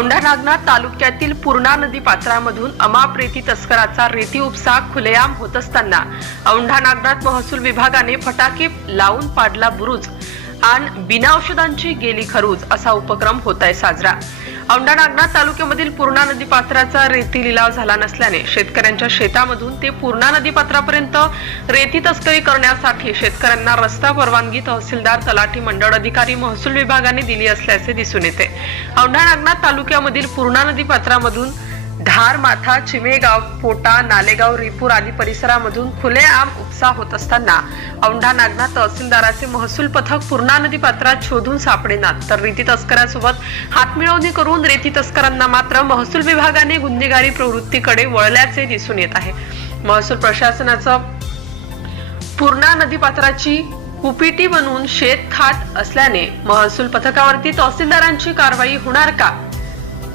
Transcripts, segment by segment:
औंढा नागनाथ तालुक्यातील पूर्णा नदी पात्रामधून अमाप रेती तस्कराचा रेती उपसा खुलेआम होत असताना औंढा नागनाथ महसूल विभागाने फटाके लावून पाडला बुरुज. आणि बिना औषधांची गेली खरूज असा उपक्रम होत आहे साजरा. औंढा नागनाथ तालुक्यामधील पूर्णा नदी पात्राचा रेती लिलाव झाला नसल्याने शेतकऱ्यांच्या शेतामधून ते पूर्णा नदी पात्रापर्यंत रेती तस्करी करण्यासाठी शेतकऱ्यांना रस्ता परवानगी तहसीलदार तलाठी मंडळ अधिकारी महसूल विभागाने दिली असल्याचे दिसून येते. औंढा नागनाथ तालुक्यामधील पूर्णा नदी पात्रामधून धार माथा चिमेगाव पोटा नालेगाव रिपूर आदी परिसरामधून खुलेआम उपसा होत असताना औंढा नागनाथ तहसीलदाराचे महसूल पथक पूर्णा नदी पात्रात शोधून सापडेनात तर रेती तस्करांसोबत हातमिळवणी करून रेती तस्करांना मात्र महसूल विभागाने गुन्हेगारी प्रवृत्तीकडे वळल्याचे दिसून येत आहे. महसूल प्रशासनाचं पूर्णा नदीपात्राची कुपिटी बनवून शेत खात असल्याने महसूल पथकावरती तहसीलदारांची कारवाई होणार का?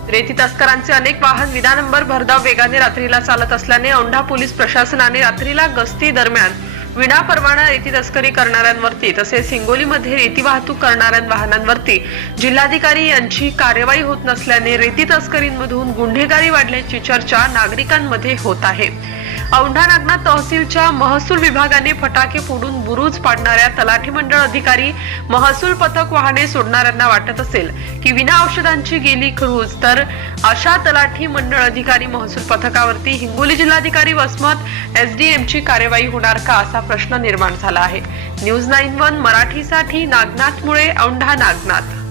रेती तस्करांचे अनेक वाहन विनानंबर भरधाव वेगाने रात्रीला चालत असल्याने औंढा पोलीस प्रशासनाने रात्रीला गस्ती दरम्यान विना परवाना रेती तस्करी करणाऱ्यांवरती तसेच हिंगोलीमध्ये रेती वाहतूक करणाऱ्या वाहनांवरती जिल्हाधिकारी यांची कार्यवाही होत नसल्याने रेती तस्करींमधून गुन्हेगारी वाढल्याची चर्चा नागरिकांमध्ये होत आहे. औंढा नागनाथ तहसीलच्या महसूल विभागाने फटाके फोडून बुरुज पाडणाऱ्या तलाठी मंडळ अधिकारी महसूल पथक वाहने सोडणाऱ्यांना वाटत असेल की विना औषधांची गेली क्रूज तर अशा तलाठी मंडळ अधिकारी महसूल पथकावरती हिंगोली जिल्हाधिकारी वसमत डी एमची कार्यवाही होणार का असा प्रश्न निर्माण झाला आहे. न्यूज नाईन वन मराठीसाठी नागनाथमुळे औंढा नागनाथ